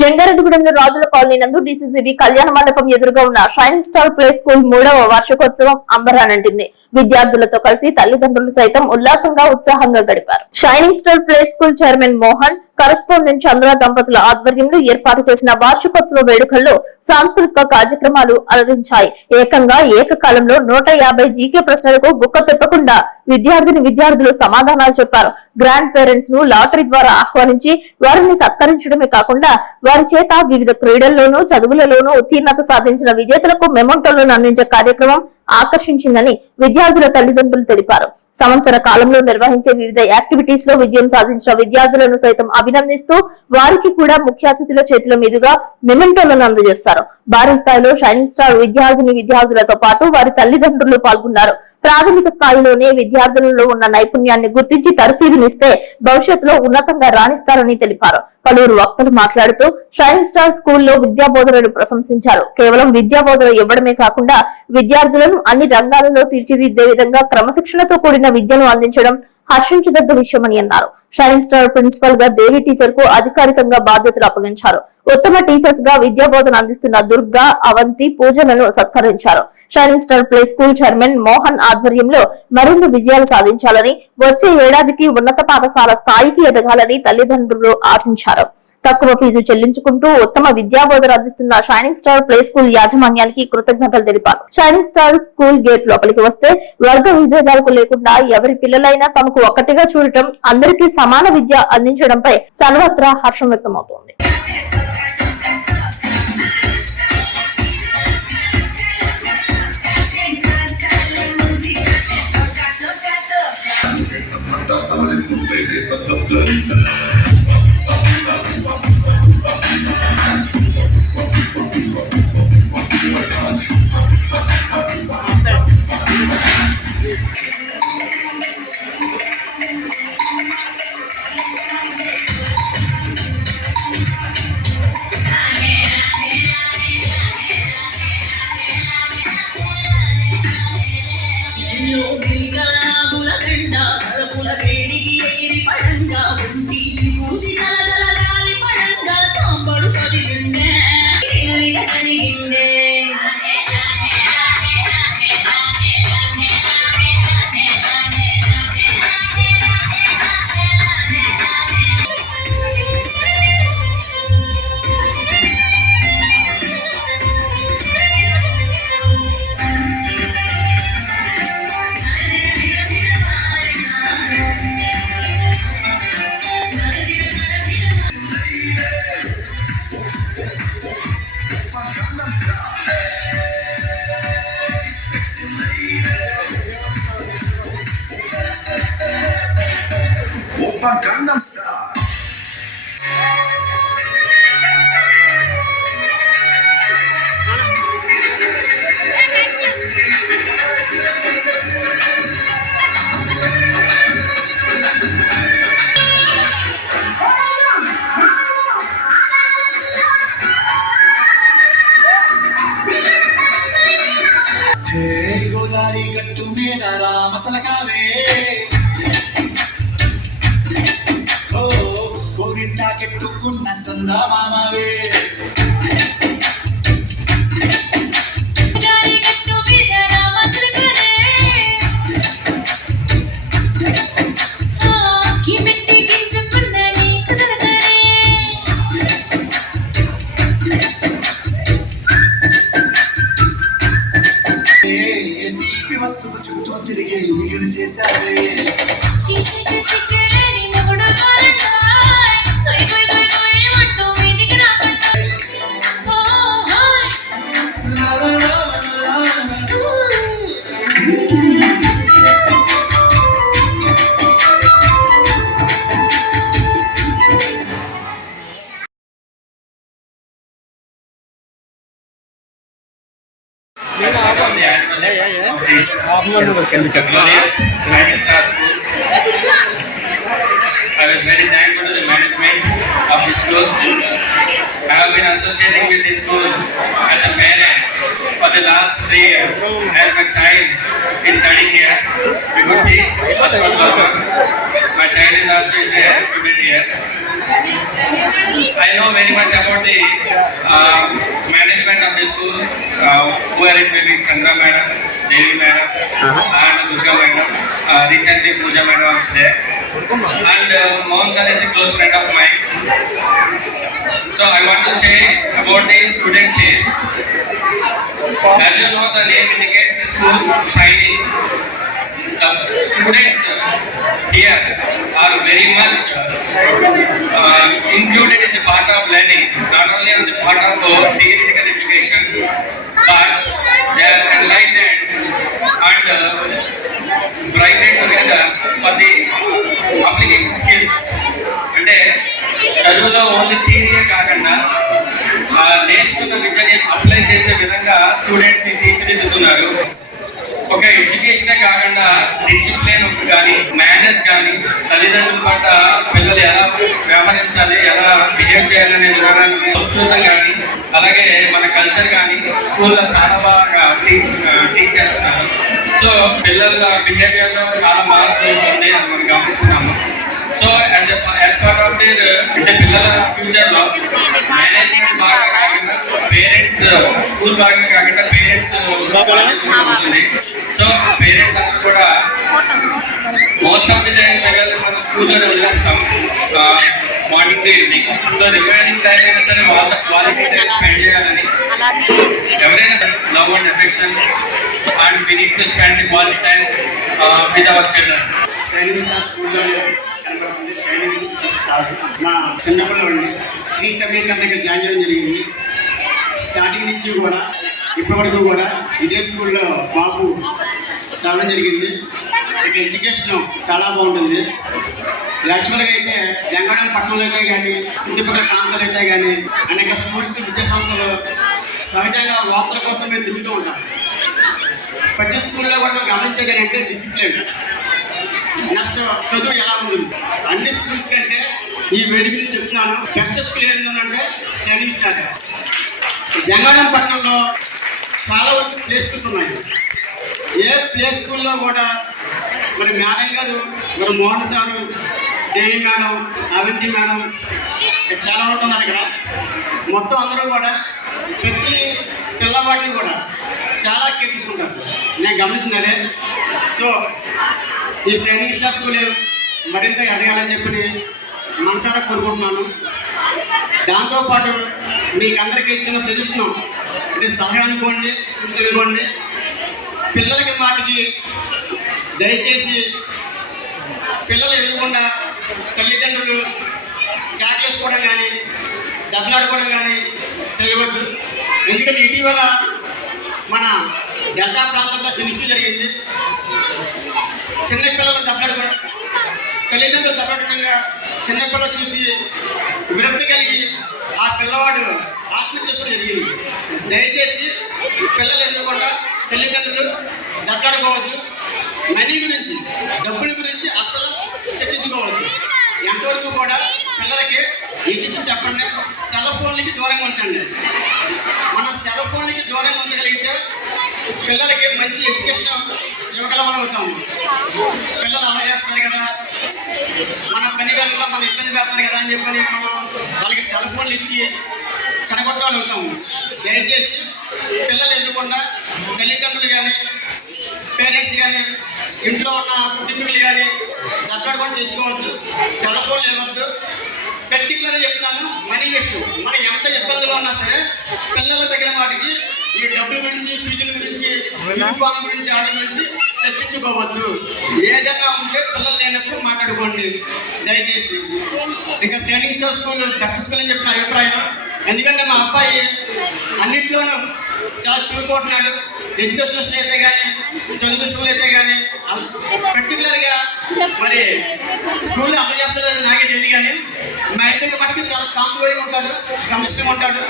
జంగారెడ్డిగూడెం రాజుల కాలనీ నందు డీసీసీబీ కళ్యాణ మండపం ఎదురుగా ఉన్న షైనింగ్ స్టార్ ప్లే స్కూల్ 3వ వార్షికోత్సవం అంబరానంటింది. విద్యార్థులతో కలిసి తల్లిదండ్రులు సైతం ఉల్లాసంగా ఉత్సాహంగా గడిపారు. Shining star play school chairman Mohan, correspondent Chandra దంపతుల ఆధ్వర్యంలో ఏర్పాటు చేసిన వార్షికోత్సవ వేడుకల్లో సాంస్కృతిక కార్యక్రమాలు అలరించాయి. ఏకంగా ఏకకాలంలో 150 జీకే ప్రశ్నలకు గుక్క తిప్పకుండా విద్యార్థులు సమాధానాలు చెప్పారు. గ్రాండ్ పేరెంట్స్ ను లాటరీ ద్వారా ఆహ్వానించి వారిని సత్కరించడమే కాకుండా వారి చేత వివిధ క్రీడల్లోనూ చదువులలోనూ ఉత్తీర్ణత సాధించిన విజేతలకు మెమోంటోలను అందించే కార్యక్రమం ఆకర్షించిందని విద్యార్థుల తల్లిదండ్రులు తెలిపారు. సంవత్సర కాలంలో నిర్వహించే వివిధ యాక్టివిటీస్ లో విజయం సాధించిన విద్యార్థులను సైతం అభినందిస్తూ వారికి కూడా ముఖ్య అతిథుల చేతుల మీదుగా మెమోంటోలను అందజేస్తారు. భారీ స్థాయిలో షైనింగ్ స్టార్ విద్యార్థులతో పాటు వారి తల్లిదండ్రులు పాల్గొన్నారు. ప్రాథమిక స్థాయిలోనే విద్యార్థులలో ఉన్న నైపుణ్యాన్ని గుర్తించి తర్ఫీదునిస్తే భవిష్యత్తులో ఉన్నతంగా రాణిస్తారని తెలిపారు. పలువురు వక్తలు మాట్లాడుతూ షైనింగ్ స్టార్ స్కూల్లో విద్యాబోధనను ప్రశంసించారు. కేవలం విద్యాబోధన ఇవ్వడమే కాకుండా విద్యార్థులను అన్ని రంగాలలో తీర్చిదిద్దే విధంగా క్రమశిక్షణతో కూడిన విద్యను అందించడం హర్షించదగ్గ విషయమని అన్నారు. షైనింగ్ స్టార్ ప్రిన్సిపల్ గా దేవి టీచర్ కు అధికారికంగా బాధ్యతలు అప్పగించారు. ఉత్తమ టీచర్స్ గా విద్యాబోధన అందిస్తున్న దుర్గా, అవంతి, పూజలను సత్కరించారు. Shining star play school chairman Mohan ఆధ్వర్యంలో మరిన్ని విజయాలు సాధించాలని, వచ్చే ఏడాదికి ఉన్నత పాఠశాల స్థాయికి ఎదగాలని తల్లిదండ్రులు ఆశించారు. తక్కువ ఫీజు చెల్లించుకుంటూ ఉత్తమ విద్యాబోధన అందిస్తున్న షైనింగ్ స్టార్ ప్లే స్కూల్ యాజమాన్యానికి కృతజ్ఞతలు తెలిపారు. షైనింగ్ స్టార్ స్కూల్ గేట్ లోపలికి వస్తే వర్గ విభేదాలకు లేకుండా ఎవరి పిల్లలైనా తమకు ఒక్కటిగా చూడటం, అందరికీ సమాన విద్య అందించడంపై సర్వత్రా హర్షం వ్యక్తమవుతోంది. Gangnam Style. Hey, Godari Kattu Mera Ram Salakave. కెట్టుకున్న సందా మామవే తీపి వస్తువు చుట్టూ తిరిగే మిగులు Chesave I was very thankful to the management of the school. I have been associating with the school as a parent for the last 3 years. As my child is studying here, we could see Ashwat Verma. My child is also a student here. I know very much about the management of the school, who are including Chandra Madam, Devi Madam, and Durga Madam. Recently, Pooja Madam was there. And Mohan sir is a close friend of mine. So I want to say about the students is, as you know, the name indicates the school shining. The students here are very much included as a part of learning, not only as a part of theoretical education, but they are enlightened and brightened together for the application skills. అంటే చదువులో only థియరీయే కాకుండా నేర్చుకున్న విద్యని apply చేసే విధంగా students ని తీర్చిదిద్దుతున్నారు. ఒక ఎడ్యుకేషనే కాకుండా డిసిప్లిన్ కానీ మేనర్స్ కానీ తల్లిదండ్రుల పట్ల పిల్లలు ఎలా వ్యవహరించాలి, ఎలా బిహేవ్ చేయాలనే విధానాన్ని సంస్కృతం కానీ అలాగే మన కల్చర్ కానీ స్కూల్లో చాలా బాగా టీచ్ చేస్తున్నారు. సో పిల్లల బిహేవియర్ లో చాలా మార్పు ఉంది అని మనం గమనిస్తున్నాము. So as part of their అంటే పిల్లల ఫ్యూచర్ లో మేనేజ్మెంట్ బాగా కాకుండా పేరెంట్స్ స్కూల్ బాగా కాకుండా పేరెంట్స్ ఉంటుంది. సో పేరెంట్స్ అందరూ కూడా మోస్ట్ ఆఫ్ ది టైం పిల్లలు మనం స్కూల్లోనే వదిలేస్తాం morning to evening. So remaining time అయినా సరే వాళ్ళ క్వాలిటీ టైం స్పెండ్ చేయాలని ఎవరైనా love and affection and we need to spend the quality time with our children. Sainik స్కూల్లో షైనింగ్ స్టార్ మా చిన్నపిల్లవాడిని శ్రీ సమీకరణ దగ్గర జాయిన్ చేయడం జరిగింది. స్టార్టింగ్ నుంచి కూడా ఇప్పటి వరకు కూడా ఇదే స్కూల్లో బాబు చదవడం జరిగింది. ఇక్కడ ఎడ్యుకేషన్ చాలా బాగుంటుంది. యాక్చువల్గా అయితే జంగాడం పట్టణంలో అయితే కానీ చుట్టుపక్కల ప్రాంతాలు అయితే కానీ అనేక స్కూల్స్ విద్యా సంస్థలు సహజంగా వార్తల కోసం మేము తిరుగుతూ ఉంటాం. ప్రతి స్కూల్లో కూడా మనం గమనించేది ఏంటంటే డిసిప్లిన్, నెక్స్ట్ చదువు ఎలా ఉంది. అన్ని స్కూల్స్ కంటే ఈ వేదిక నుంచి చెప్తున్నాను, బెస్ట్ స్కూల్ ఏంటంటే షైనింగ్ స్టార్. జంగాడం పట్టణంలో చాలా ప్లే స్కూల్స్ ఉన్నాయి. ఏ ప్లే స్కూల్లో కూడా మరి మేడం గారు, మరి మోహన్ సారు, దేవి మేడం, అవంతి మేడం చాలా ఉంటున్నారు ఇక్కడ. మొత్తం అందరూ కూడా ప్రతి పిల్లవాడిని కూడా చాలా కేర్ తీసుకుంటారు. నేను గమనించినదే. సో ఈ షైనింగ్ స్టార్ స్కూల్ మరింత ఎదగాలని చెప్పి మనసారా కోరుకుంటున్నాను. దాంతోపాటు మీకు అందరికీ ఇచ్చిన సజెషన్ అంటే సలహా అనుకోండి, తెలుసుకోండి. పిల్లలకి మాటికి దయచేసి పిల్లలు ఎదురకుండా తల్లిదండ్రులు కేకలేసుకోవడం కానీ దెబ్బలాడుకోవడం కానీ చేయవద్దు. ఎందుకంటే ఇటీవల మన డెల్టా ప్రాంతంలో చిన్న జరిగింది. చిన్నపిల్లలు దెబ్బలాడుకోవడం, తల్లిదండ్రులు దెబ్బలాడటంగా చిన్నపిల్లలు చూసి విరక్తి కలిగి ఆ పిల్లవాడు ఆత్మహత్య చేసుకోవడం జరిగింది. దయచేసి పిల్లలు ఎదురకుండా తల్లిదండ్రులు దెబ్బలాడుకోవద్దు. మనీ గురించి, డబ్బుల గురించి అసలు చర్చించుకోవద్దు. ఎంతవరకు కూడా పిల్లలకి ఎడ్యుకేషన్ చెప్పండి. సెల్ ఫోన్లకి దూరంగా ఉంచండి. మనం సెల్ ఫోన్లకి దూరంగా ఉంచగలిగితే పిల్లలకి మంచి ఎడ్యుకేషన్ ఇవ్వగలమవుతాము. పిల్లలు అలా చేస్తారు కదా, మన పని వేళల్లో మనం ఇబ్బంది పెడతారు కదా అని చెప్పని మనం వాళ్ళకి సెల్ ఫోన్లు ఇచ్చి చెడగొట్టాలి అవుతాము. దయచేసి పిల్లలు ఎదురకుండా తల్లిదండ్రులు కానీ పేరెంట్స్ కానీ ఇంట్లో ఉన్న కుటుంబీకులు కానీ దెబ్బలాడుకొని చేసుకోవద్దు. సెల్ ఫోన్లు ఇవ్వద్దు. పర్టికులర్గా చెప్తాను, మనీ వేస్ట్. మనం ఎంత ఇబ్బందులు ఉన్నా సరే పిల్లల దగ్గర వాటికి ఈ డబ్బుల గురించి, ఫీజుల గురించి, యూనిఫామ్ గురించి, వాటి గురించి చర్చించుకోవద్దు. ఏదైనా ఉంటే పిల్లలు లేనప్పుడు మాట్లాడుకోండి దయచేసి. ఇక shining star school best school అని చెప్పిన అభిప్రాయం. ఎందుకంటే మా అబ్బాయి అన్నింటిలోనూ చాలా చూరుకుంటున్నాడు. ఎడ్యుకేషన్ అయితే కానీ, చదువు విషయంలో అయితే కానీ పర్టికులర్గా మరి స్కూల్లో అమలు చేస్తాడు నాకే తెలియదు. కానీ మా ఇంటికి మటుకు చాలా కాంప్రమైజ్ ఉంటాడు, క్రమశిక్షణ ఉంటాడు.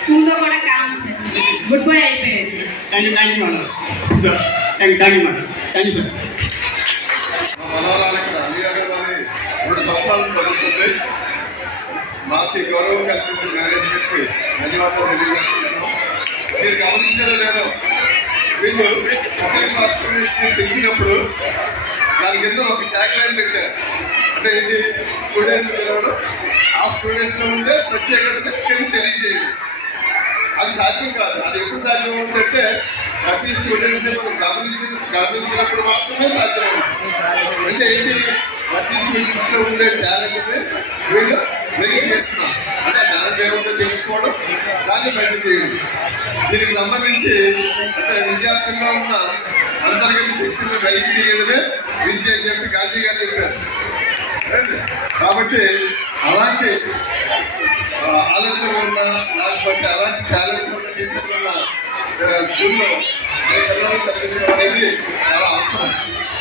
స్కూల్లో కూడా గుడ్ బాయ్ అయిపోయాడు. Thank you madam. Thank you madam. Thank you sir. మనవరాలకి అన్ని అగర్వాణి 3 సంవత్సరాలు చదువుతుంది. మాకు గౌరవం కల్పించిన మేనేజ్మెంట్కి ధన్యవాదాలు తెలియజేస్తున్నాను. మీరు గమనించారో లేదో, వీళ్ళు సెకండ్ క్లాస్ పెంచినప్పుడు దాని కింద ఒక ట్యాగ్ లైన్ పెట్టారు. అంటే ఏంటి, స్టూడెంట్ పిల్లలు ఆ స్టూడెంట్లో ఉండే ప్రత్యేకతని తెలియజేయండి. అది సాధ్యం కాదు. అది ఎప్పుడు సాధ్యం అవుతుందంటే ప్రతి స్టూడెంట్ని మనం గమనించినప్పుడు మాత్రమే సాధ్యం అవుతుంది. అంటే ఏంటి, ప్రతి స్టూడెంట్లో ఉండే టాలెంట్ని వీళ్ళు వెలికి తీస్తున్నాం. అంటే టాలెంట్ ఏముందో తెలుసుకోవడం, దాన్ని బయట తీయడం. దీనికి సంబంధించి అంటే విద్యార్థుల్లో ఉన్న అంతర్గత శక్తిని వెలికి తీయడమే విద్య అని చెప్పి గాంధీ గారు చెప్పారు. కాబట్టి అలాంటి ఆలోచన ఉన్న, లేకపోతే అలాంటి టాలెంట్ ఉన్న టీచర్లు ఉన్న స్కూల్లో పిల్లలు చదివించడం అనేది చాలా అవసరం.